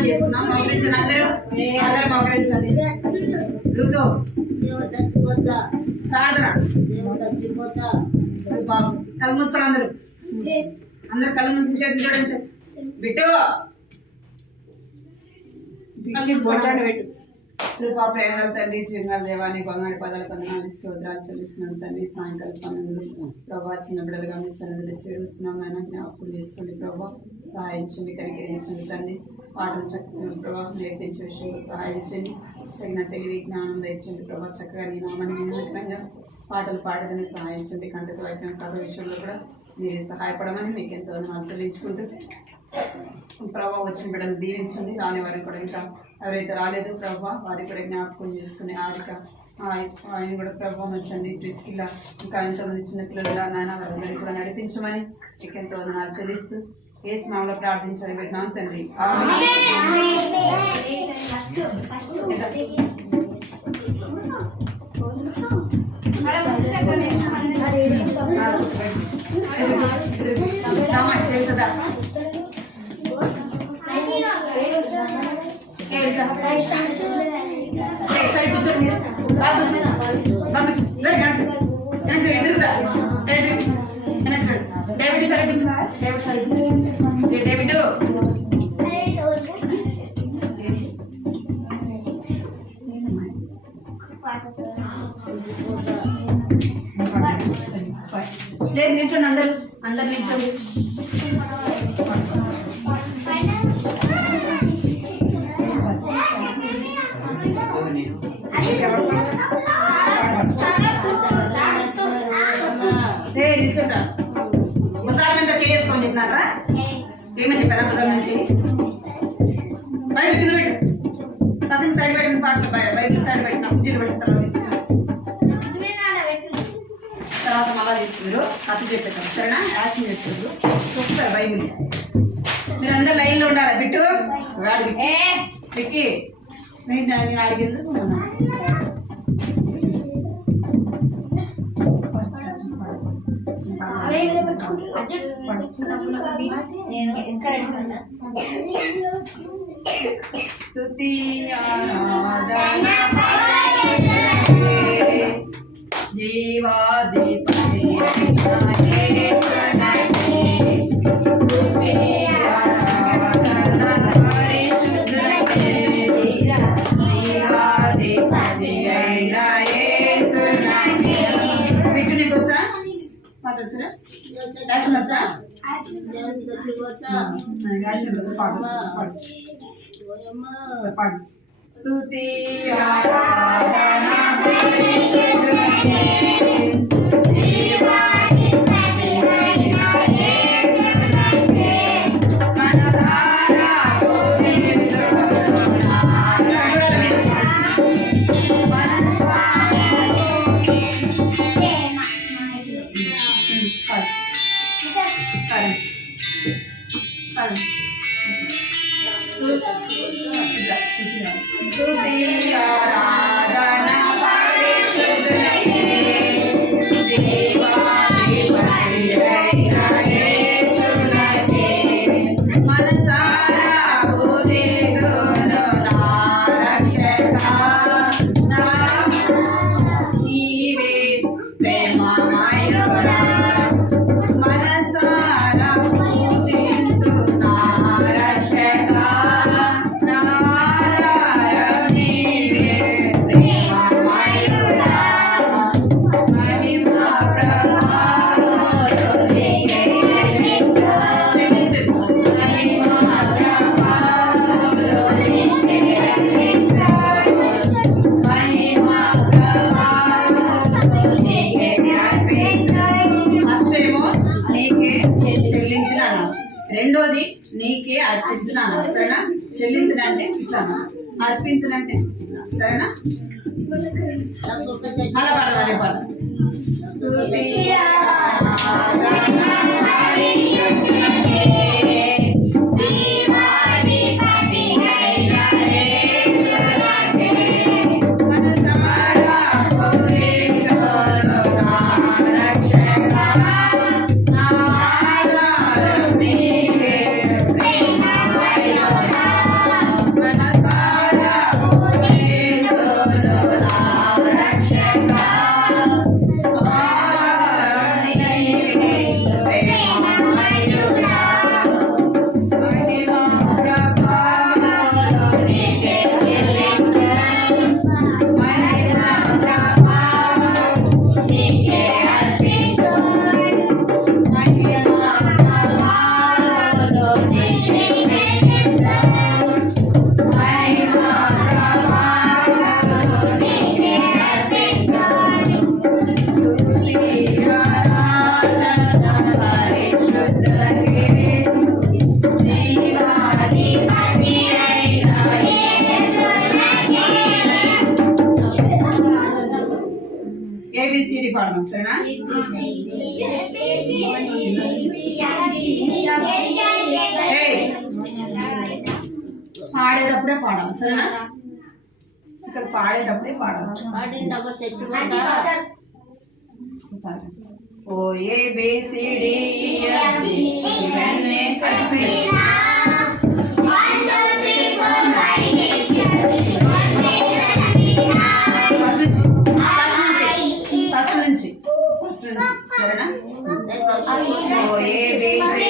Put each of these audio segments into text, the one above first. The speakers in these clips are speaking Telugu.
ప్రమాణం చేసుకున్నాం. మోకరించండి అందరూ, అందరూ మోకరించండి. ఋతు ప్రార్థన బాబు కళ్ళు మూసుకోండి. అందరూ అందరు కళ్ళు మూసుకుని చేతి చూడండి. బిట్టు కృపా ప్రేమల తండ్రి, జీవనాల దేవాన్ని బంగారు పదాలు కొందనాలు స్తోత్రాలు చెల్లిస్తున్నాను తండ్రి. సాయంకాల సమయంలో ప్రభావ చిన్న బిడ్డలుగా మీ సన్నిధిలో చేరుస్తున్నాం. నాయన జ్ఞాపకం చేసుకోండి ప్రభావ, సహాయించండి, కనికరించండి తండ్రి. పాటలు చక్కగా ప్రభావ నేర్పించే విషయంలో సహాయించండి. తగిన తెలివి జ్ఞానం దయచండి ప్రభావ. చక్కగా నీ నామాన్ని ఉన్నతంగా పాటలు పాడదని సహాయించండి. కంటకు వైద్యం కథ విషయంలో కూడా మీరు సహాయపడమని మీకు ఎంతో చెల్లించుకుంటూ ప్రభావ వచ్చిన బిడ్డలు దీవించండి. రాని వారికి కూడా ఇంకా ఎవరైతే రాలేదు ప్రభావ వారికి కూడా జ్ఞాపకం చేసుకుని ఆరిక ఆయన కూడా ప్రభావం వచ్చండి. ప్రిస్కిల్లా ఇంకా ఎంతోమంది చిన్నపిల్లలు నాయన వారందరినీ కూడా నడిపించమని మీకు ఎంతో వందనాలు చెల్లిస్తూ ఏ స్నామంలో ప్రార్థించాలి పెట్టినాం తండ్రి. సరే కూర్చోండి మీరు, బాగా కూర్చోండి. డేవిడ్ సరే కూర్చో, డేవిడ్ సరే డేవిడ్ లేదు నిల్చోండి. అందరు అందరు నిల్చోండి. నిల్చోండి. బజార్ మీద చేసుకొని చెప్పినారా? ఏమని చెప్పారా? బజార్ నుంచి బైబిల్ కింద పెట్టు, పక్కన సైడ్ పెట్టిన పాటలు బైబిల్ సైడ్ పెట్టిన కుర్చీలు పెట్టిన తర్వాత తీసుకున్నారు. తర్వాత మళ్ళా తీసుకున్నారు. అతి చెప్పేస్తాం సరేనా? యాక్షన్ చేస్తారు చూస్తారు బైబిల్. మీరు అందరు లైన్లో ఉండాలి. బిట్టు వాడి ఎక్కి నేను అడిగేందుకు స్తుతి జీవాధిపతి బిట్టు నీకు వచ్చా పాట వచ్చా? యాక్షన్ వచ్చా? పాడు. స్తుతి రెండోది నీకే అర్పిస్తున్నాను సరేనా? చెల్లించనంటే ఇట్లా, అర్పించనంటే సరేనా? అలా పాడాలి. అదే పాట. పాడదాం సరేనా? పాడేటప్పుడే పాడాలి సరేనా? ఇక్కడ పాడేటప్పుడే పాడాలి. ఓ ABCD ఇవన్నీ చెప్పినా ఫస్ట్ నుంచి సరేనా? ఓ ABCD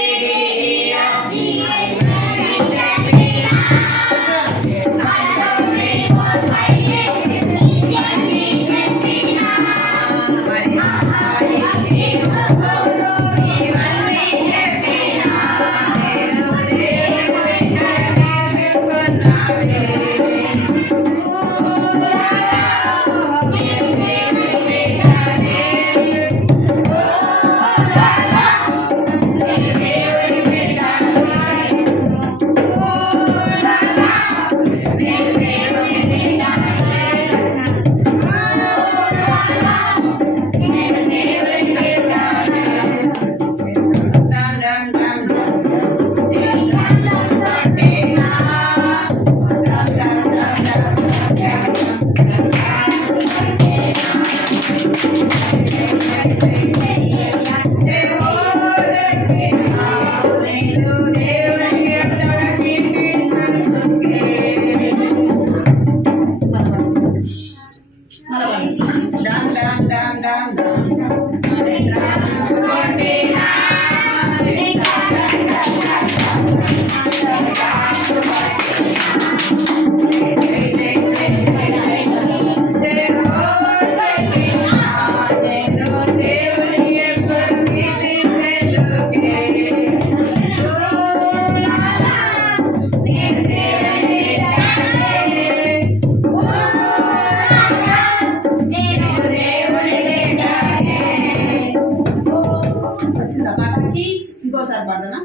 ఇంకోసారి పాడదానా?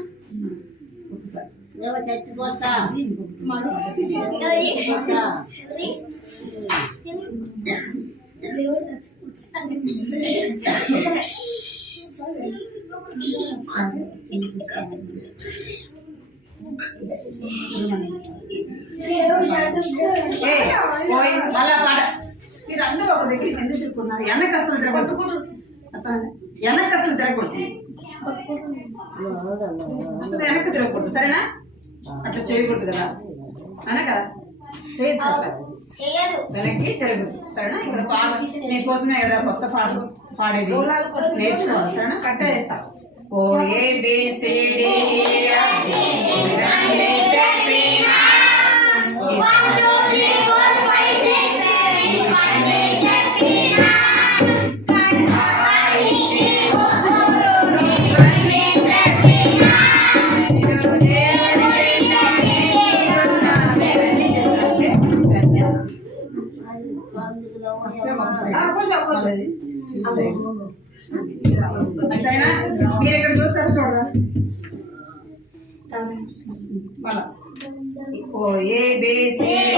ఒకసారి మళ్ళా పాట. మీరు అందరూ ఒక దగ్గర ఎందుకు తిరుగుతున్నారు? వెనక్కి అసలు తిరగకూడదు, వెనక్కి అసలు తిరగకూడదు, అసలు వెనక్కి తిరగకూడదు సరేనా? అట్లా చేయకూడదు కదా, అనే కదా చేయొచ్చు, అట్లా వెనక్కి తిరగదు సరేనా? ఇక్కడ పాట మీకోసమే కదా కొత్త పాటలు పాడేది, నేర్చుకోవాలి సరేనా? కట్టేస్తా. ఓ ABCD సరేనా? మీరు ఎక్కడ చూస్తారు చూడరా మళ్ళా. ఓ ABCD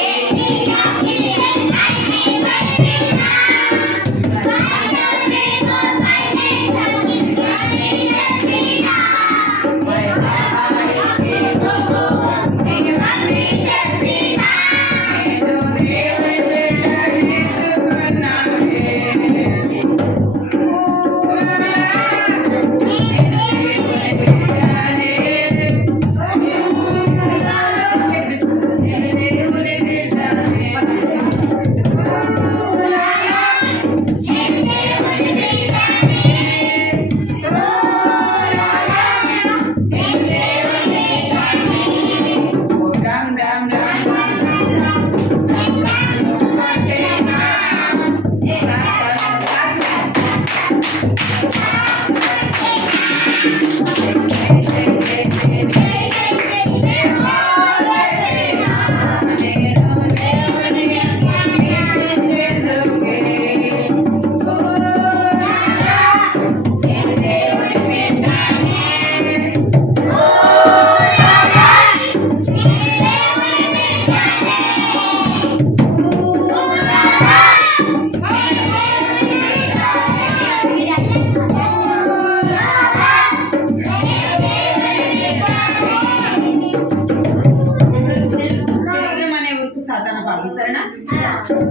పాడు సరేనా?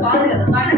బాగుంది కదా పాట.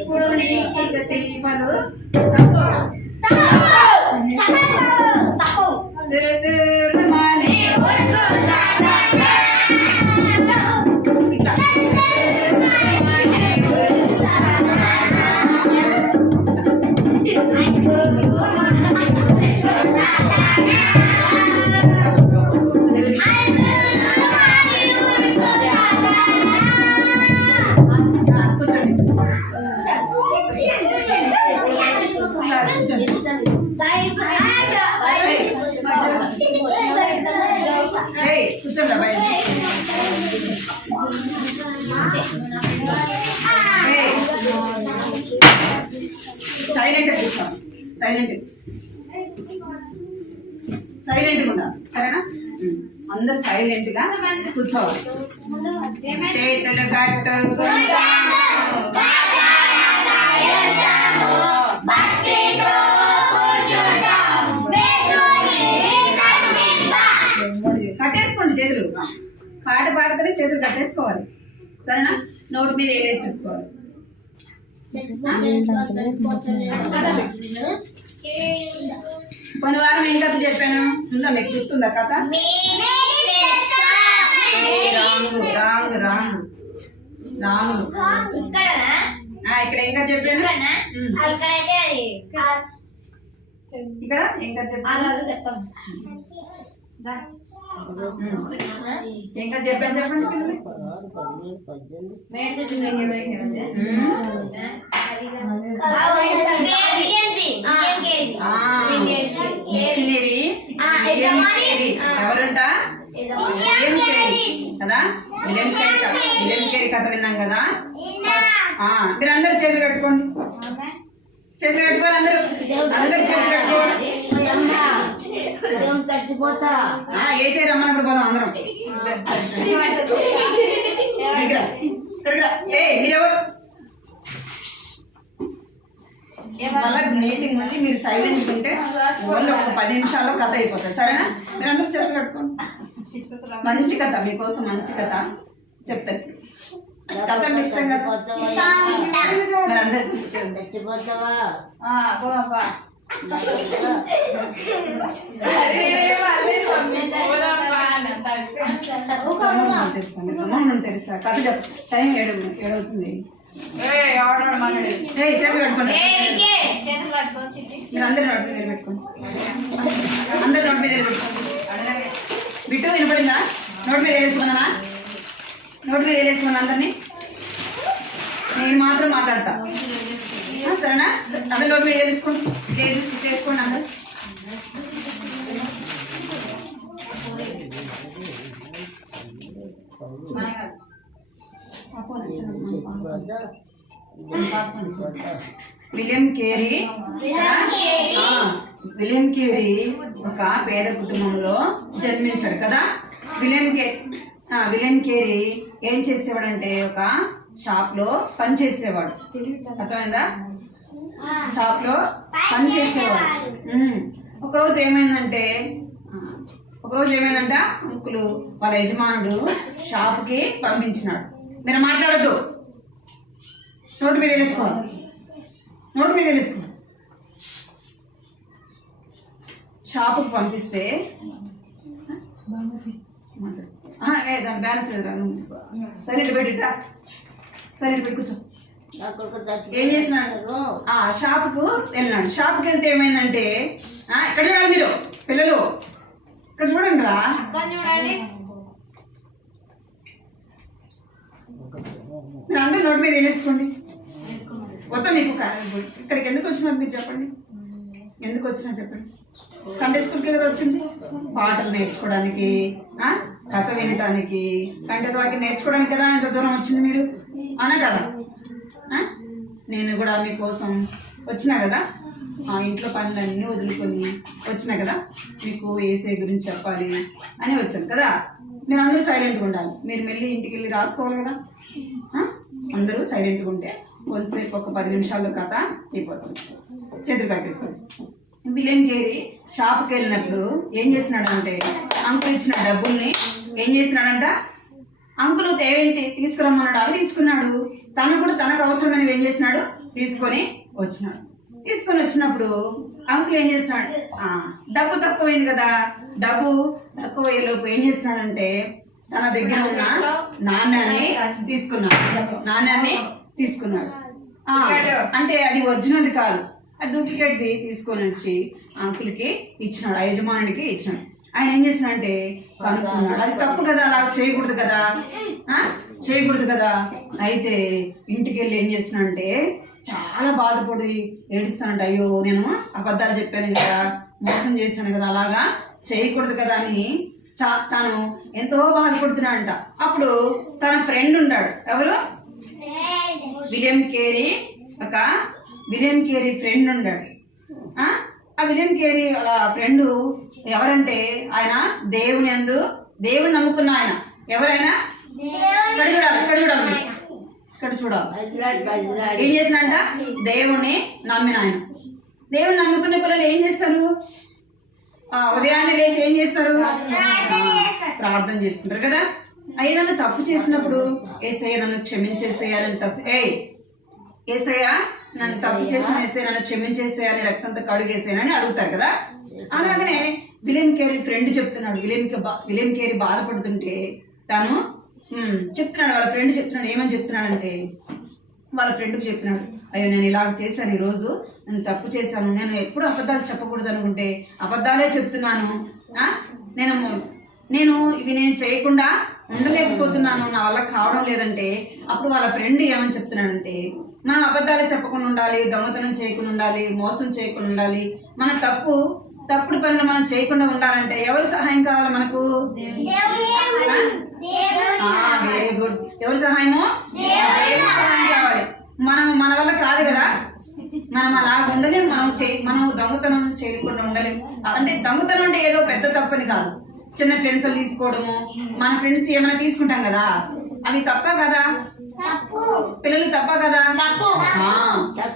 ఇప్పుడు నీకు తీపలు కూర్చోండి బాయ్. సైలెంట్ కూర్చోం, సైలెంట్గా ఉండాలి సరేనా? అందరు సైలెంట్గా కూర్చోవాలి. చేతులు కట్టుకుంటాము కట్టేసుకోండి చేతులు. పాట పాడితేనే చేతులు కట్టేసుకోవాలి సరేనా? నోటి మీద వేసేసుకోవాలి. కొన్ని వారం ఏం కథ చెప్పాను ఉందా మీకు గుర్తుందా కథ? Wrong wrong wrong wrong. ఇక్కడ ఏం కథ చెప్పాను? ఇక్కడ ఏం కథ చెప్పాను? ఇంకా చెప్పండి చెప్పండి ఎవరుంట కదా? విలియం కథ విన్నాం కదా? మీరు అందరు చేతులు కట్టుకోండి. చేతులు కట్టుకోవాలి అందరూ. అందరు చేతులు కట్టుకోవాలి. చచ్చిపోతా ఏసే రమ్మన్నప్పుడు పోదాం అందరం. మీరెవరు మళ్ళీ మీటింగ్ ఉంది. మీరు సైలెంట్ ఉంటే ఓన్లీ ఒక 10 నిమిషాల్లో కథ అయిపోతుంది సరేనా? మీరు అందరూ చేతులు కట్టుకోండి. మంచి కథ మీకోసం, మంచి కథ చెప్తాను. కథ ఇష్టం కదా మీరు అందరు తెలుసా? కథ టైం ఏడవుతుంది. చేతులు కట్టుకోండి. మీరు అందరు నోటి మీద పెట్టుకోండి. అందరు నోటి మీద పెట్టుకోండి. బిట్టు వినపడిందా? నోటి మీద వేసుకున్నానా? నోటి మీద వేసుకున్నా అందరినీ. నేను మాత్రం మాట్లాడతా సరేనా? అందరు నోటి మీద వేసుకోండి. చేసుకోండి అందరు. విలియం కేరీ విలియం కేరీ ఒక పేద కుటుంబంలో జన్మించాడు కదా. విలియం కేరీ ఏం చేసేవాడంటే ఒక షాప్ లో పని చేసేవాడు. అర్థమైందా? షాప్ లో పని చేసేవాడు. ఒకరోజు ఏమైందంటే అంకులు వాళ్ళ యజమానుడు షాప్కి పంపించినాడు. మీరు మాట్లాడద్దు, నోటి మీద తెలుసుకోవాలి. షాపుకి పంపిస్తే బ్యాలెన్స్ సరే పెట్టిట్రా, సరే పెట్టి కూర్చో. ఏం చేసినాడు? షాప్కు వెళ్ళినాడు. షాప్కి వెళ్తే ఏమైందంటే ఇక్కడ చూడాలి మీరు పిల్లలు, ఇక్కడ చూడండి రా. మీరు అందరూ నోటి మీద వేసుకోండి. మొత్తం మీకు ఇక్కడికి ఎందుకు వచ్చినారు మీరు చెప్పండి, ఎందుకు వచ్చినా చెప్పండి. సండే స్కూల్కి కదా వచ్చింది, పాటలు నేర్చుకోవడానికి, కథ వినటానికి, కంటెంట్ వాక్యం నేర్చుకోవడానికి కదా ఇంత దూరం వచ్చింది మీరు, అనా కదా? నేను కూడా మీకోసం వచ్చినా కదా, ఆ ఇంట్లో పనులన్నీ వదులుకొని వచ్చినా కదా, మీకు యేసయ్య గురించి చెప్పాలి అని వచ్చాను కదా. మీరు అందరూ సైలెంట్గా ఉండాలి. మీరు మళ్ళీ ఇంటికి వెళ్ళి రాసుకోవాలి కదా. అందరూ సైలెంట్గా ఉంటే కొంతసేపు ఒక 10 నిమిషాల్లో కథ అయిపోతుంది. చేతులు కట్టేసుకోండి. విలియం కేరీ షాప్కి వెళ్ళినప్పుడు ఏం చేస్తున్నాడంటే అంకుల్ ఇచ్చిన డబ్బుల్ని ఏం చేసినాడంట, అంకుల్ తేవేంటి తీసుకురమ్మన్నాడు, అవి తీసుకున్నాడు. తను కూడా తనకు అవసరమైనవి ఏం చేసినాడు, తీసుకొని వచ్చినప్పుడు అంకుల్ ఏం చేస్తున్నాడు, డబ్బు తక్కువైంది కదా, డబ్బు తక్కువయ్యేలోపు ఏం చేస్తున్నాడంటే తన దగ్గర ఉన్న నాణ్యాన్ని తీసుకున్నాడు. అంటే అది ఒరిజినల్ కాదు, అది డూప్లికేట్ది తీసుకొని వచ్చి అంకుల్కి ఇచ్చినాడు, ఆ యజమానుడికి ఇచ్చినాడు. ఆయన ఏం చేసినాడంటే కనుక్కున్నాడు, అది తప్పు కదా, అలా చేయకూడదు కదా. అయితే ఇంటికి వెళ్ళి ఏం చేస్తున్నాడంటే చాలా బాధపడి ఏడుస్తానంట. అయ్యో నేను అబద్ధాలు చెప్పాను కదా, మోసం చేశాను కదా, అలాగా చేయకూడదు కదా అని తాను ఎంతో బాధపడుతున్నాడంట. అప్పుడు తన ఫ్రెండ్ ఉన్నాడు, ఎవరు? విలియం కేరీ ఫ్రెండ్ ఉన్నాడు. ఆ విలియం కేరీ వాళ్ళ ఫ్రెండ్ ఎవరంటే ఆయన దేవుని నమ్ముకున్న ఆయన. ఎవరైనా ఇక్కడ చూడాలి. ఏం చేసినంట? దేవుణ్ణి నమ్మిన ఆయన. దేవుని నమ్ముకునే పిల్లలు ఏం చేస్తారు? ఉదయాన్నే లేచి ఏం చేస్తారు? ప్రార్థన చేసుకుంటారు కదా. అయ్యా నన్ను తప్పు చేసినప్పుడు యేసయ్య నన్ను క్షమించేసేయాలని యేసయ్య నన్ను తప్పు చేసిన యేసయ్య నన్ను క్షమించేసేయాలని రక్తంతో కడుగేసేయని అడుగుతారు కదా. అలాగనే విలియం కేరీ ఫ్రెండ్ చెప్తున్నాడు. విలియం కేరీ బాధపడుతుంటే తను చెప్తున్నాడు, వాళ్ళ ఫ్రెండ్ చెప్తున్నాడు. ఏమని చెప్తున్నాడంటే వాళ్ళ ఫ్రెండ్కి చెప్పినాడు, అయ్యో నేను ఇలాగ చేశాను, ఈరోజు నేను తప్పు చేశాను, నేను ఎప్పుడు అబద్ధాలు చెప్పకూడదు అనుకుంటే అబద్ధాలే చెప్తున్నాను, నేను ఇవి చేయకుండా ఉండలేకపోతున్నాను, నా వల్ల కావడం లేదంటే అప్పుడు వాళ్ళ ఫ్రెండ్ ఏమని చెప్తున్నాడంటే మనం అబద్ధాలు చెప్పకుండా ఉండాలి, దొంగతనం చేయకుండా ఉండాలి, మోసం చేయకుండా ఉండాలి, మన తప్పుడు పనులు మనం చేయకుండా ఉండాలంటే ఎవరి సహాయం కావాలి మనకు? Very good. ఎవరి సహాయము? దేవుని సహాయం కావాలి. మన వల్ల కాదు కదా, మనం అలా ఉండలేము. మనం దొంగతనం చేయకుండా ఉండలేము. అంటే దొంగతనం అంటే ఏదో పెద్ద తప్పని కాదు, చిన్న పెన్సిల్ తీసుకోవడము, మన ఫ్రెండ్స్ ఏమైనా తీసుకుంటాం కదా, అవి తప్ప కదా, పిల్లలు తప్ప కదా.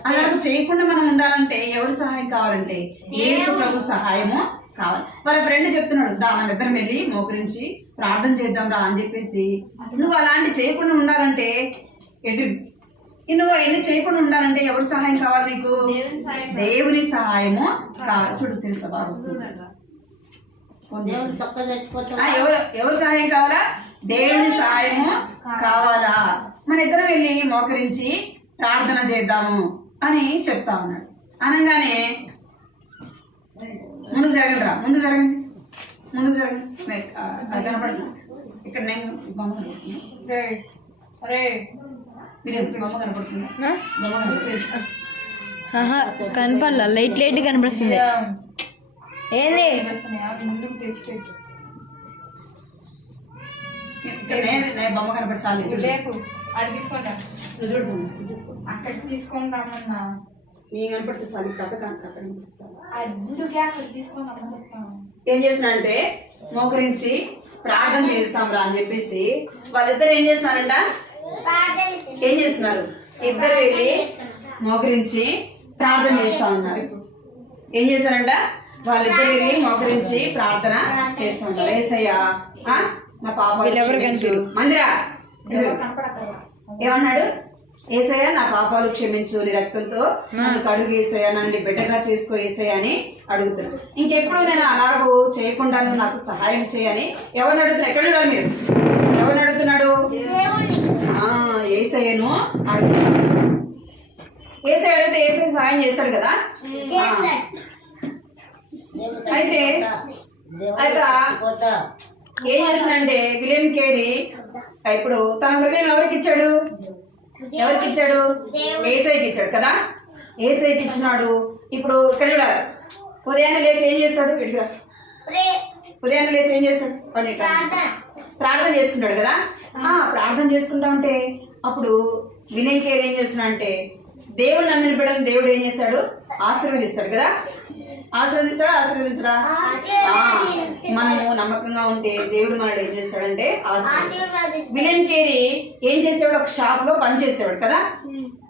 అలా చేయకుండా మనం ఉండాలంటే ఎవరి సహాయం కావాలంటే యేసు ప్రభు సహాయము కావాలి. వాళ్ళ ఫ్రెండ్ చెప్తున్నాడు, మన ఇద్దరం వెళ్ళి మోకరించి ప్రార్థన చేద్దాం రా అని చెప్పేసి. నువ్వు అలాంటి చేయకుండా ఉండాలంటే నువ్వు ఎన్ని చేయకుండా ఉండాలంటే ఎవరి సహాయం కావాలి నీకు? దేవుని సహాయము కావాలి. చూడు తెలుసా బాగా వస్తుంది. ఎవరి సహాయం కావాలా? దేవుని సహాయము కావాలా. మన ఇద్దరం వెళ్ళి మోకరించి ప్రార్థన చేద్దాము అని చెప్తా ఉన్నాడు. అనగానే ముందుకు జరగండి రా, ముందుకు జరగండి. అది కనపడదు ఇక్కడ. నేను బొమ్మ కనపడుతున్నా, కనపడలా, లైట్ కనపడుతుంది. ఏది బొమ్మ కనపడి చాలు. అది తీసుకుంటా నువ్వు చూడు అక్కడికి తీసుకొని రమ్మన్నా నీ కనపడుతుంది సార్ కథ కథ అందుకే అక్కడికి తీసుకొని రమ్మని చెప్తాను. ఏం చేస్తున్నా అంటే మోకరించి ప్రార్థన చేస్తాం రా అని చెప్పేసి వాళ్ళిద్దరు ఏం చేస్తున్నారంట, ఏం చేస్తున్నారు, ఇద్దరు వెళ్ళి మోకరించి ప్రార్థన చేస్తా ఉన్నారు. ఏం చేశారంట, వాళ్ళిద్దరు వెళ్ళి మోకరించి ప్రార్థన చేస్తూ ఉంటారు. ఏసయ్యా నా పాప మందిరా ఏమన్నాడు, ఏసయ్య నా పాపాలు క్షమించు, నీ రక్తంతో నన్ను కడుగు ఏసయ్య, నన్ను బిడ్డగా చేసుకో ఏసయ్య అని అడుగుతున్నాడు. ఇంకెప్పుడు నేను అలాగూ చేయకుండా నాకు సహాయం చేయని ఎవరిని అడుగుతున్నా, ఎక్కడ చూడాలి మీరు, ఎవరిని అడుగుతున్నాడు, ఏసయ్యను అడుగుతున్నాడు. ఏసయ్య అడిగితే ఏసయ్య సహాయం చేస్తాడు కదా. అయితే ఏం చేస్తాడంటే విలియం కేరీ ఇప్పుడు తన హృదయం ఎవరికి ఇచ్చాడు, ఏసైకి ఇచ్చాడు కదా. ఏసైకి ఇచ్చినాడు. ఇప్పుడు ఇక్కడ కూడా ఉదయాన్నే లేసి ఏం చేస్తాడు, ఉదయాన్నే లేసి ఏం చేస్తాడు, ప్రార్థన చేసుకుంటాడు కదా. ప్రార్థన చేసుకుంటా ఉంటే అప్పుడు విలియం కేరీ ఏం చేస్తున్నాడు అంటే దేవుడు నమ్మిన బిడ్డలను దేవుడు ఏం చేస్తాడు, ఆశీర్వదిస్తాడు కదా. ఆశీర్వదిస్తాడా, ఆశీర్వదించడా? మనము నమ్మకంగా ఉంటే దేవుడు మనల్ని ఏం చేస్తాడంటే విలియం కేరీ ఏం చేసేవాడు, ఒక షాప్ లో పని చేసేవాడు కదా.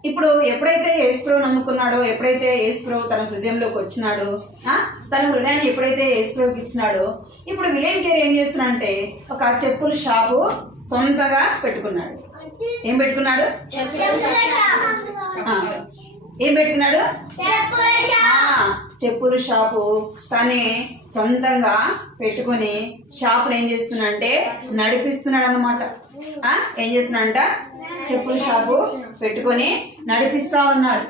ఇప్పుడు ఎప్పుడైతే యేసుప్రభు నమ్ముకున్నాడో, ఎప్పుడైతే యేసుప్రభు తన హృదయంలోకి వచ్చినాడో, తన హృదయాన్ని ఎప్పుడైతే యేసుప్రభుకి ఇచ్చినాడో, ఇప్పుడు విలియం కేరీ ఏం చేస్తున్నాడంటే ఒక చెప్పుల షాపు సొంతగా పెట్టుకున్నాడు. ఏం పెట్టుకున్నాడు, ఏం పెట్టుకున్నాడు, చెప్పుల షాపు తనే సొంతంగా పెట్టుకుని షాపును ఏం చేస్తున్నాడంటే నడిపిస్తున్నాడు అన్నమాట. ఏం చేస్తున్నాడంట, చెప్పుల షాపు పెట్టుకొని నడిపిస్తా ఉన్నాడు.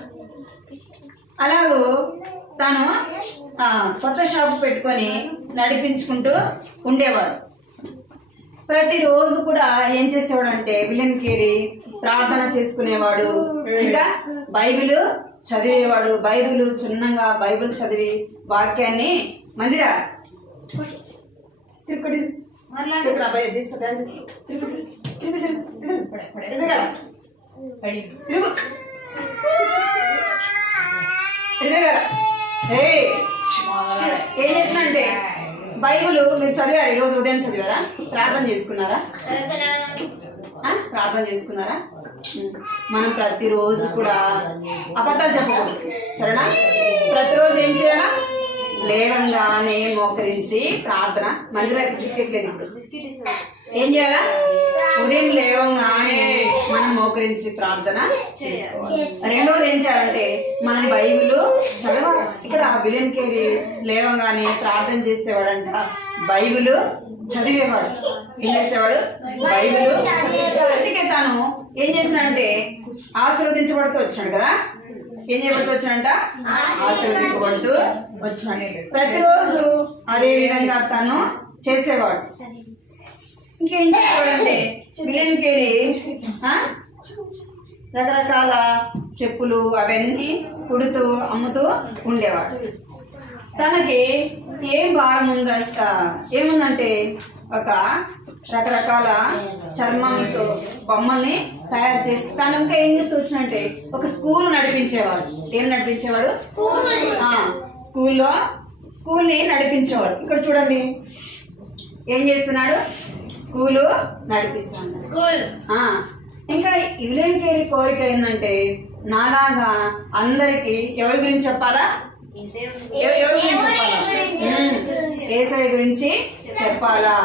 అలాగూ తను కొత్త షాపు పెట్టుకొని నడిపించుకుంటూ ఉండేవాడు. ప్రతిరోజు కూడా ఏం చేసేవాడు అంటే విలియం కేరీ ప్రార్థన చేసుకునేవాడు, ఇంకా బైబిల్ చదివేవాడు. బైబిల్ చిన్నగా బైబిల్ చదివి వాక్యాన్ని మందిరా తిరుపతి ఏం చేస్తున్నా బైబిల్ మీరు చదివారా, ఈరోజు ఉదయం చదివారా, ప్రార్థన చేసుకున్నారా, ప్రార్థన చేసుకున్నారా? మనం ప్రతిరోజు కూడా అబద్ధాలు చెప్పకూడదు, సరేనా? ప్రతిరోజు ఏం చేయాలా, లేవంగానే మోకరించి ప్రార్థన. మందిరానికి తీసుకెళ్ళలేదు, ఇప్పుడు ఏం చేయాలా, ఉదయం లేవంగానే మనం మోకరించి ప్రార్థన చేసుకోవాలి. రెండోది ఏం చేయాలంటే మనం బైబిల్ చదవాలి. ఇక్కడ విలియం కేరీ లేవంగానే ప్రార్థన చేసేవాడంట, బైబిల్ చదివేవాడు. ఏం చేసేవాడు, బైబిల్ చదివేవాడు. అందుకే తాను ఏం చేసినాడంటే ఆశీర్వదించబడుతూ వచ్చాడు కదా. ఏం చేయబడుతూ వచ్చాడంట, ఆశీర్వదించబడుతూ వచ్చాడు. ప్రతిరోజు అదే విధంగా తను చేసేవాడు. ఇంకేం చేసేవాడంటే విలియం కేరీ రకరకాల చెప్పులు అవన్నీ కుడుతూ అమ్ముతూ ఉండేవాడు. తనకి ఏం భారం ఉందంట, ఏముందంటే ఒక రకరకాల చర్మంతో బొమ్మల్ని తయారు చేసి తను ఇంకా ఏం చేస్తూ వచ్చినంటే ఒక స్కూల్ నడిపించేవాడు. ఏం నడిపించేవాడు, స్కూల్ని నడిపించేవాడు. ఇక్కడ చూడండి ఏం చేస్తున్నాడు, స్కూలు నడిపిస్తున్నాడు. ఇంకా విలియం కేరీ కోరిక ఏంటంటే నాలాగా అందరికి ఎవరి గురించి చెప్పాలా, యేసయ్య గురించి చెప్పాలా,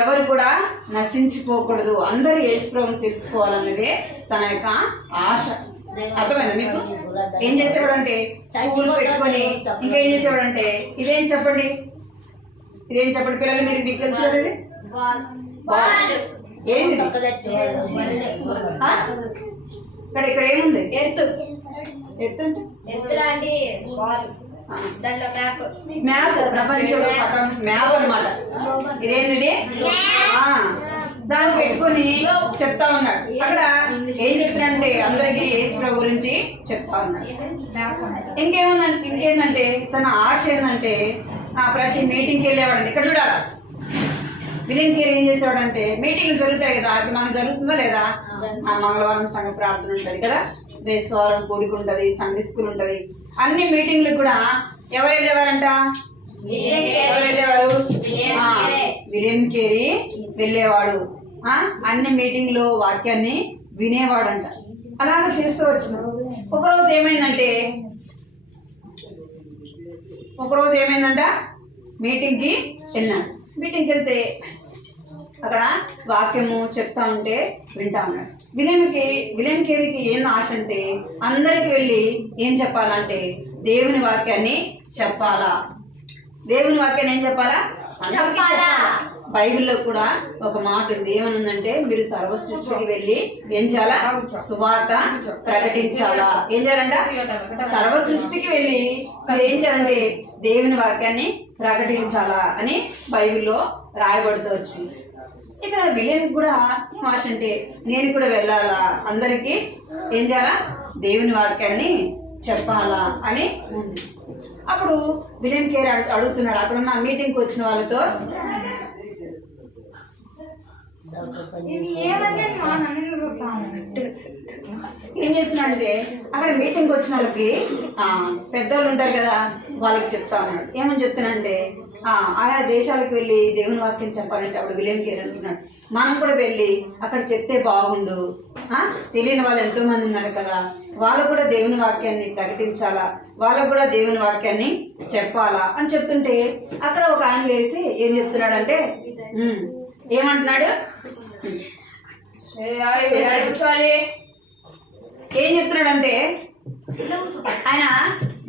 ఎవరు కూడా నశించిపోకూడదు, అందరూ యేసుప్రభుని తెలుసుకోవాలన్నదే తన యొక్క ఆశ. అర్థమైందా మీకు? ఏం చేసేవాడు అంటే స్కూల్ పెట్టుకొని ఇంకా ఏం చేసేవాడు అంటే ఇదేం చెప్పండి పిల్లలు, మీరు మీకు తెలుసు ఏంటి ఇక్కడ ఏముంది, ఎత్తు అంటే మ్యాప్, ప్రపంచంలో మ్యాప్ అన్నమాట. ఇదేంటిది, దాన్ని పెట్టుకొని చెప్తా ఉన్నాడు. అక్కడ ఏం చెప్తున్నాడంటే అందరికి యేసుప్రభు గురించి చెప్తా ఉన్నాడు. ఇంకేందంటే తన ఆశ ఏంటంటే ప్రతి మీటింగ్కి వెళ్ళేవాడండి. ఇక్కడ చూడాలా, విలియం కేరీ ఏం చేసేవాడంటే మీటింగ్లు జరుగుతాయి కదా, అది మనకు జరుగుతుందా లేదా? మంగళవారం సంఘ ప్రార్థన ఉంటుంది కదా, బేస్తవారం కూడిక ఉంటుంది, సండే స్కూల్ ఉంటుంది. అన్ని మీటింగ్లు కూడా ఎవరు వెళ్ళేవారంట? ఎవరు వెళ్ళేవారు? విలియం కేరీ వెళ్ళేవాడు. అన్ని మీటింగ్ లో వాక్యాన్ని వినేవాడంట. అలాగ చేస్తూ వచ్చిన ఒకరోజు ఏమైందంట, మీటింగ్కి వెళ్ళాడు. మీటింగ్కి వెళ్తే అక్కడ వాక్యము చెప్తా ఉంటే వింటా ఉన్నాడు. విలియం కేరీకి ఏం ఆశ అంటే అందరికి వెళ్ళి ఏం చెప్పాలంటే దేవుని వాక్యాన్ని చెప్పాలా. దేవుని వాక్యాన్ని ఏం చెప్పాలా? అందరికీ చెప్పాలా. బైబిల్లో కూడా ఒక మాట ఉంది, ఏమనుందంటే మీరు సర్వ సృష్టికి వెళ్ళి ఏం చేయాలా? సువార్త ప్రకటించాలా. ఏం చేయాలంట? సర్వ సృష్టికి వెళ్ళి ఏం చేయాలంటే దేవుని వాక్యాన్ని ప్రకటించాలా అని బైబిల్లో రాయబడుతూ వచ్చింది. ఇక్కడ విలియం కూడా ఏం ఆశ అంటే నేను కూడా వెళ్ళాలా, అందరికీ ఏం చేయాలా? దేవుని వాక్యాన్ని చెప్పాలా అని ఉంది. అప్పుడు విలియం కేరీ అడుగుతున్నాడు అక్కడున్న మీటింగ్కి వచ్చిన వాళ్ళతో, ఏం చేస్తున్నాడంటే అక్కడ మీటింగ్కి వచ్చిన వాళ్ళకి పెద్దవాళ్ళు ఉంటారు కదా, వాళ్ళకి చెప్తా ఉన్నాడు. ఏమని చెప్తున్నాడంటే ఆయా దేశాలకు వెళ్ళి దేవుని వాక్యం చెప్పాలంటే అప్పుడు విలియం కేరీ అంటున్నాడు మనం కూడా వెళ్ళి అక్కడ చెప్తే బాగుండు, తెలియని వాళ్ళు ఎంతో మంది ఉన్నారు కదా, వాళ్ళు కూడా దేవుని వాక్యాన్ని ప్రకటించాలా, వాళ్ళకు కూడా దేవుని వాక్యాన్ని చెప్పాలా అని చెప్తుంటే అక్కడ ఒక ఆయన వేసి ఏం చెప్తున్నాడంటే ఏమంటున్నాడు? ఏం చెప్తున్నాడంటే ఆయన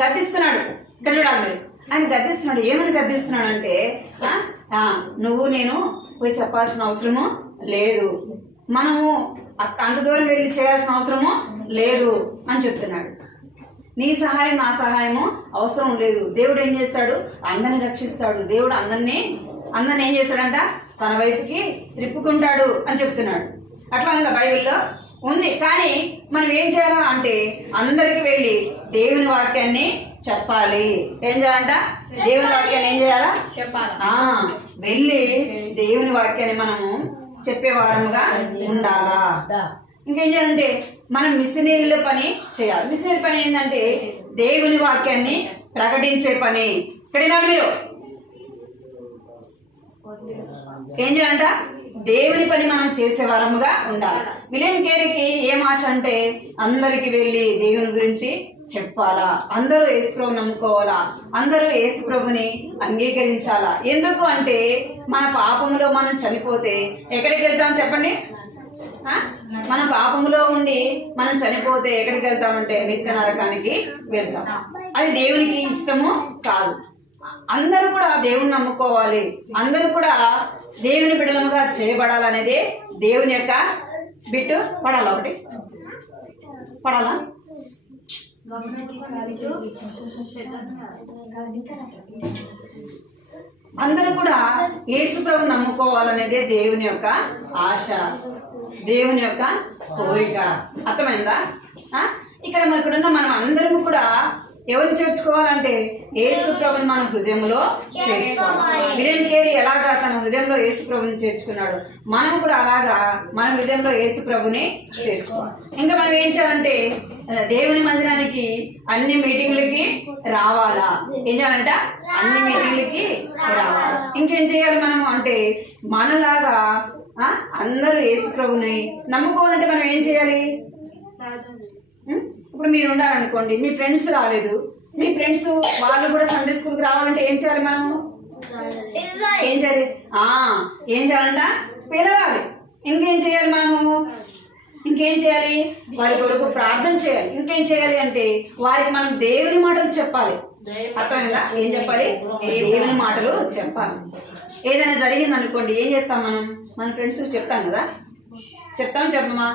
గద్దిస్తున్నాడు. ఇక్కడ చూడాలి, ఆయన గద్దిస్తున్నాడు. ఏమని గద్దిస్తున్నాడు అంటే నువ్వు నేను పోయి చెప్పాల్సిన అవసరము లేదు, మనము అంత దూరం వెళ్ళి చేయాల్సిన అవసరము లేదు అని చెప్తున్నాడు. నీ సహాయం నా సహాయము అవసరం లేదు. దేవుడు ఏం చేస్తాడు? అందరిని రక్షిస్తాడు. దేవుడు అందరినీ ఏం చేస్తాడంట? తన వైపుకి త్రిప్పుకుంటాడు అని చెప్తున్నాడు. అట్లా ఉందా? బైబిల్లో ఉంది. కానీ మనం ఏం చేయాలా అంటే అందరికి వెళ్ళి దేవుని వాక్యాన్ని చెప్పాలి. ఏం చేయాలంట? దేవుని వాక్యాన్ని ఏం చేయాలా? వెళ్ళి దేవుని వాక్యాన్ని మనము చెప్పేవారముగా ఉండాలా. ఇంకేం చేయాలంటే మనం మిషనరీలో పని చేయాలి. మిషనరీ పని ఏంటంటే దేవుని వాక్యాన్ని ప్రకటించే పని. ఇక్కడ మీరు ఏం చేయాలంట? దేవుని పని మనం చేసే వారముగా ఉండాలి. విలియం కేరీకి ఏం ఆశ అంటే అందరికి వెళ్ళి దేవుని గురించి చెప్పాలా, అందరూ యేసుప్రభుని నమ్ముకోవాలా, అందరూ యేసుప్రభుని అంగీకరించాలా. ఎందుకు అంటే మన పాపములో మనం చనిపోతే ఎక్కడికి వెళ్తాం చెప్పండి? మన పాపములో ఉండి మనం చనిపోతే ఎక్కడికి వెళ్తామంటే నిత్య నరకానికి వెళ్తాం. అది దేవునికి ఇష్టము కాదు. అందరూ కూడా దేవుని నమ్ముకోవాలి, అందరూ కూడా దేవుని బిడ్డలుగా చేయబడాలనేది దేవుని యొక్క బిట్టు. పడాలా? ఒకటి పడాలా? అందరూ కూడా యేసు ప్రభువుని నమ్ముకోవాలనేదే దేవుని యొక్క ఆశ, దేవుని యొక్క కోరిక. అర్థమైందా? ఇక్కడ ఇక్కడున్న మనం అందరం కూడా ఎవరిని చేర్చుకోవాలంటే యేసు ప్రభుని మన హృదయంలో చేర్చుకోవాలి. విలియం కేరీ ఎలాగా తన హృదయంలో యేసు ప్రభుని చేర్చుకున్నాడు, మనం కూడా అలాగా మన హృదయంలో యేసు ప్రభుని చేర్చుకోవాలి. ఇంకా మనం ఏం చేయాలంటే దేవుని మందిరానికి అన్ని మీటింగ్లకి రావాలా. ఏం చేయాలంట? అన్ని మీటింగ్లకి రావాలా. ఇంకేం చేయాలి మనం అంటే మనలాగా అందరూ యేసు ప్రభుని నమ్ముకోవాలంటే మనం ఏం చేయాలి? ఇప్పుడు మీరు ఉండాలనుకోండి, మీ ఫ్రెండ్స్ రాలేదు, మీ ఫ్రెండ్స్ వాళ్ళు కూడా సండే స్కూల్కి రావాలంటే ఏం చేయాలి? మనం ఏం చేయాలి? ఏం చేయాలంట? పిలవాలి. ఇంకేం చేయాలి? మనము ఇంకేం చేయాలి? వారి కొరకు ప్రార్థన చేయాలి. ఇంకేం చేయాలి అంటే వారికి మనం దేవుని మాటలు చెప్పాలి. అర్థమైందా? ఏం చెప్పాలి? దేవుని మాటలు చెప్పాలి. ఏదైనా జరిగింది అనుకోండి, ఏం చేస్తాం మనం? మన ఫ్రెండ్స్ చెప్తాం కదా, చెప్తాం చెప్పమా?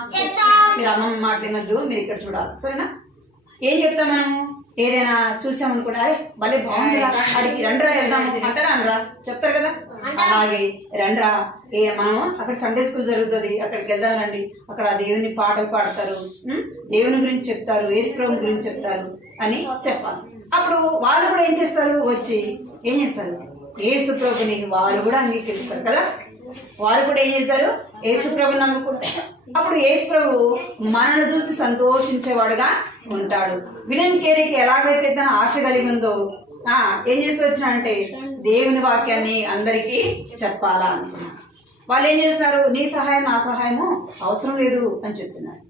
మీరు అమ్మమ్మ మాట వినద్దు, మీరు ఇక్కడ చూడాలి, సరేనా? ఏం చెప్తాం మనము? ఏదైనా చూసామనుకోండి, అరే భలే బాగుంది అడిగి రండ్రా వెళ్దాం అంటారా? అనరా? చెప్తారు కదా. అలాగే రండ్రా, మనం అక్కడ సండే స్కూల్ జరుగుతుంది, అక్కడికి వెళ్దామండి, అక్కడ దేవుని పాటలు పాడతారు, దేవుని గురించి చెప్తారు, యేసు ప్రభుని గురించి చెప్తారు అని చెప్పాలి. అప్పుడు వాళ్ళు కూడా ఏం చేస్తారు? వచ్చి ఏం చేస్తారు? యేసు ప్రభుని వారు కూడా అంగీకరిస్తారు కదా. వారు కూడా ఏం చేశారు? యేసు ప్రభు నమ్ముకుంటారు. అప్పుడు యేసు ప్రభు మనల్ని చూసి సంతోషించేవాడుగా ఉంటాడు. విలియం కేరీకి ఎలాగైతే తన ఆశ కలిగి ఉందో ఏం చేస్తూ వచ్చిన అంటే దేవుని వాక్యాన్ని అందరికీ చెప్పాలా అనుకున్నారు. వాళ్ళు ఏం చేస్తున్నారు? నీ సహాయం నా సహాయము అవసరం లేదు అని చెప్తున్నారు.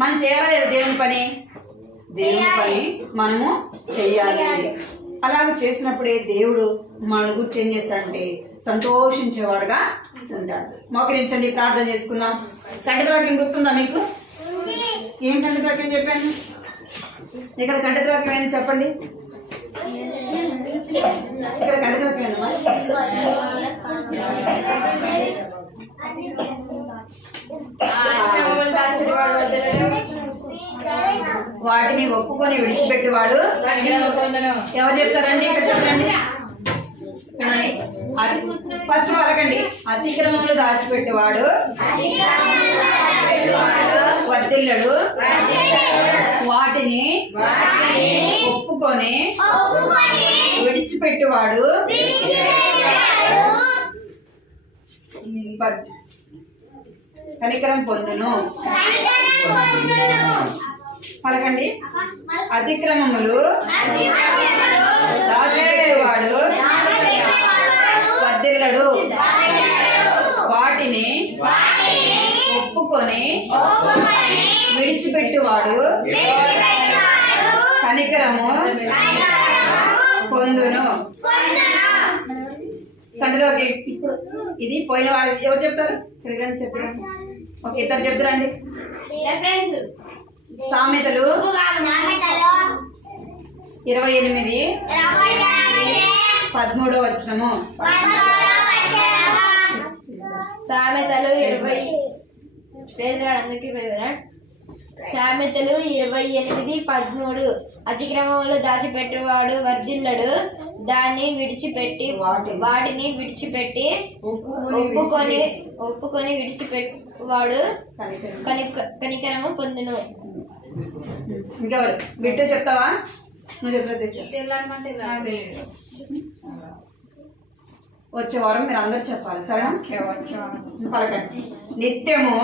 మనం చేయాలా లేదు దేవుని పని? దేవుని పని మనము చెయ్యాలి. అలాగ చేసినప్పుడే దేవుడు మన గురించి ఏం చేస్తాడంటే సంతోషించేవాడుగా ఉంటాడు. మోకరించండి, ప్రార్థన చేసుకుందాం. కంటద్వాక్యం గుర్తుందా మీకు? ఏం కంటద్వాక్యం చెప్పాను? ఇక్కడ కంటద్వాక్యం ఏంటి చెప్పండి. ఇక్కడ కంటద్వాక్యం ఏంటమ్మా? వాటిని ఒప్పుకొని విడిచిపెట్టేవాడు. ఎవరు చెప్తారండి? ఇక్కడ చెప్పండి. ఫస్ట్ పలకండి. అతిక్రమములు దాచిపెట్టేవాడు వర్ధిల్లడు, వాటిని ఒప్పుకొని విడిచిపెట్టేవాడు కనికరం పొందును. పలకండి. అతిక్రమములు దాచేవాడు వర్ధిల్లడు, వాటిని ఒప్పుకొని విడిచిపెట్టువాడు కనికరము పొందును. కంటదో ఇప్పుడు ఇది పోయిన వాళ్ళు ఎవరు చెప్తారు? ఇక్కడ చెప్తారు. ఒక ఇద్దరు చెప్తారండి. సామెతలు 28:13 వచనము. సామెతలు 28:13 అతిక్రమములు దాచిపెట్టేవాడు వర్ధిల్లడు, దాన్ని విడిచిపెట్టి వాటిని విడిచిపెట్టి ఒప్పుకొని విడిచిపెట్టేవాడు కనికరము పొందును. ఇంకెవరు? బిట్టు చెప్తావా? నువ్వు చెప్పలేదు. వచ్చే వారం మీరు అందరు చెప్పాలి, సరేనా? పలకండి. నిత్యము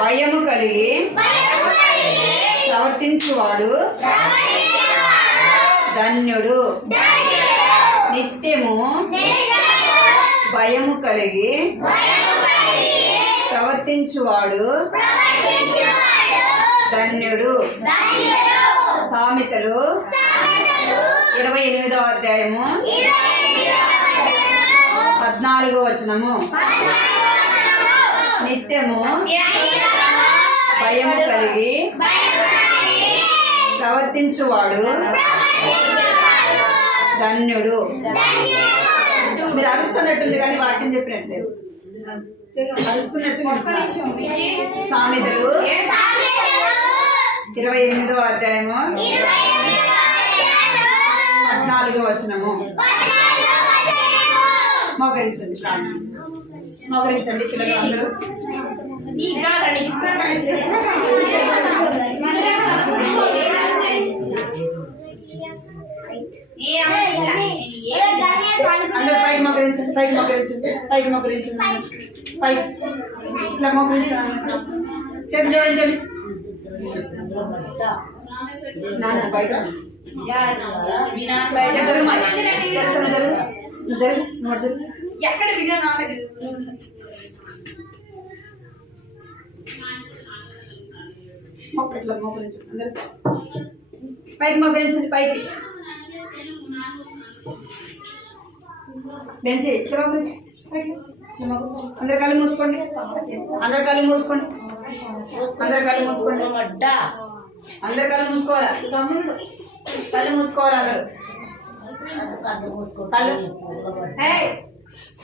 భయము కలిగి ప్రవర్తించువాడు ధన్యుడు. నిత్యము భయము కలిగి ప్రవర్తించువాడు ధన్యుడు. సామెతలు 28:14 వచనము. నిత్యము భయము కలిగి ప్రవర్తించువాడు ధన్యుడు. మీరు అరుస్తున్నట్టుంది కానీ వాక్యం చెప్పినట్లేదు. అరుస్తున్నట్టు. సామెతలు 28:14 వచనము. మోకరించండి, మోకరించండి పిల్లలు అందరూ. అందరూ పైకి మోకరించండి, పైకి మోకరించండి, పైకి మోకరించండి, పైకి ఇట్లా మోకరించండి. చేతి జోడించండి. నాన్న బయట ఎక్కడ వినా నాన్న ఇట్లా మోకరించండి. అందరూ పైకి మోకరించండి, పైకి. బెన్సీ ఇట్లా మోకరించండి. అందరు కళ్ళు మూసుకోండి, అందరు కళ్ళు మూసుకోండి, అందరు కళ్ళు మూసుకోండి, అందరు కళ్ళు మూసుకోవాలా? కళ్ళు మూసుకోవాలి అందరు. కళ్ళు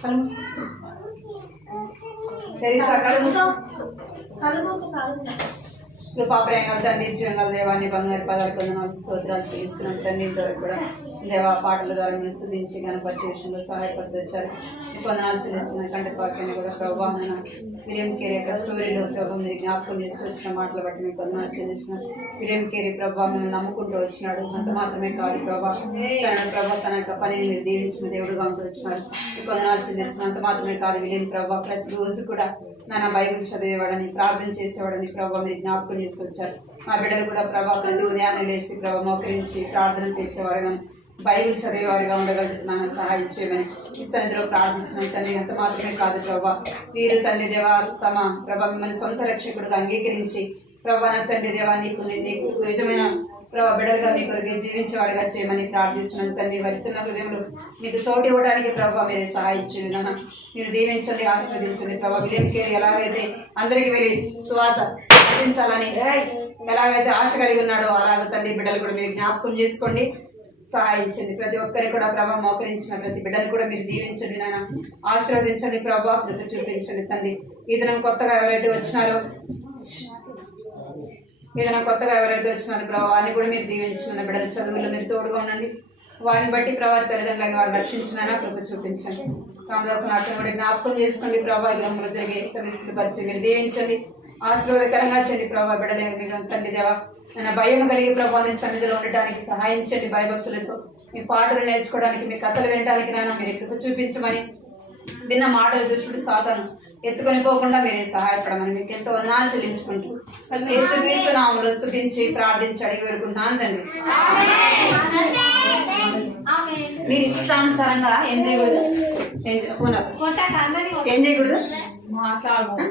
కళ్ళు మూసుకో. సరే సార్ కళ్ళు మూసుకో. కృపాప్రేమ తండ్రి జీవంగల దేవాన్ని బంగారు పదాలు కొందనాలు స్తోత్రాలు చేస్తున్నాం తండ్రి ఇంతవరకు కూడా దేవా పాటల ద్వారా మేము స్తుతించి గణపతి విషయంలో సహాయపడుతూ వచ్చారు కొందనాలు చెల్లిస్తున్నాం కంటే పాటని కూడా ప్రభావం విలియం కేరీ యొక్క స్టోరీలో ప్రభావం మీరు జ్ఞాపకం చేస్తూ వచ్చిన మాటలు బట్టి మీకు కొందనాలు చెల్లిస్తున్నాం విలియం కేరీ ప్రభావం మేము నమ్ముకుంటూ వచ్చినాడు అంత మాత్రమే కాదు ప్రభా తన యొక్క పనిని మీరు దీవించిన దేవుడుగా ఉంటూ వచ్చినారు కొందనాలు చెల్లిస్తున్నాం అంత మాత్రమే కాదు విలియం ప్రభావ ప్రతిరోజు కూడా నాన్న బైబిల్ చదివేవాడని ప్రార్థన చేసేవాడని ప్రభావ మీరు జ్ఞాపకం చేసుకొచ్చారు మా బిడ్డలు కూడా ప్రభావ ప్రతి ఉదయాన్నే లేసి ప్రభావ మోకరించి ప్రార్థన చేసేవారు కానీ బైబిల్ చదివేవారుగా ఉండగలుగుతున్నాను సహాయం చేయమని ఈ సన్నిధిలో ప్రార్థిస్తున్నాం తండ్రి అంత మాత్రమే కాదు ప్రభా వీరు తండ్రి దేవా తమ ప్రభా మిమ్మల్ని సొంత రక్షకుడుగా అంగీకరించి ప్రభా నా తండ్రి దేవా నీకు నిజమైన ప్రభా బిడ్డలుగా మీ కొరకు జీవించేవాడుగా చేయమని ప్రార్థిస్తున్నాను తండ్రి వారి చిన్న హృదయంలో మీకు చోటు ఇవ్వడానికి ప్రభావ మీరే సహాయం చేయండి నాన్న మీరు దీవించండి ఆశీర్వదించండి ప్రభావ విలియం కేరీ ఎలాగైతే అందరికీ వెళ్ళి స్వార్థ అందించాలని ఎలాగైతే ఆశ కలిగి ఉన్నాడో అలాగ తండ్రి బిడ్డలు కూడా మీరు జ్ఞాపకం చేసుకోండి సహాయించండి ప్రతి ఒక్కరికి కూడా ప్రభావ మోకరించిన ప్రతి బిడ్డలు కూడా మీరు దీవించండి నాన్న ఆశీర్వదించండి ప్రభావ కృప చూపించండి తండ్రి ఈ దినం కొత్తగా ఎవరైతే వచ్చినారో ఏదైనా కొత్తగా ఎవరైతే వచ్చినారో ప్రభావ వారిని కూడా మీరు దీవించిన బిడ్డల చదువుల్లో మీరు తోడుగా ఉండండి వారిని బట్టి ప్రభావ తల్లిదండ్రులను వారు రక్షించినా కృప చూపించండి రామదాసు అక్కడ కూడా జ్ఞాపకం చేసుకోండి ప్రభావ గ్రహంలో జరిగే సర్వీసులు పరిచయం మీరు దీవించండి ఆశీర్వాదకరంగా చేయండి ప్రభావ బిడ్డలే మీరు తండ్రి దేవా నేను భయం కలిగి ప్రభావాన్ని సన్నిధిలో ఉండడానికి సహాయం చేయండి భయభక్తులతో మీ పాటలు నేర్చుకోవడానికి మీ కథలు వినడానికి నాన్న మీరు కృప చూపించమని విన్న మాటలు దుష్టుడు సాతాను ఎత్తుకొని పోకుండా మీరే సహాయపడమని మీకు ఎంతో వందనాలు చెల్లించుకుంటూ యేసుక్రీస్తు నామములో స్తుతించి ప్రార్థించి అడిగి వేడుకుంటున్నాను తండ్రి మీరు ఇష్టానుసారంగా ఏం చేయకూడదు ఏం చేయకూడదు మాట్లాడు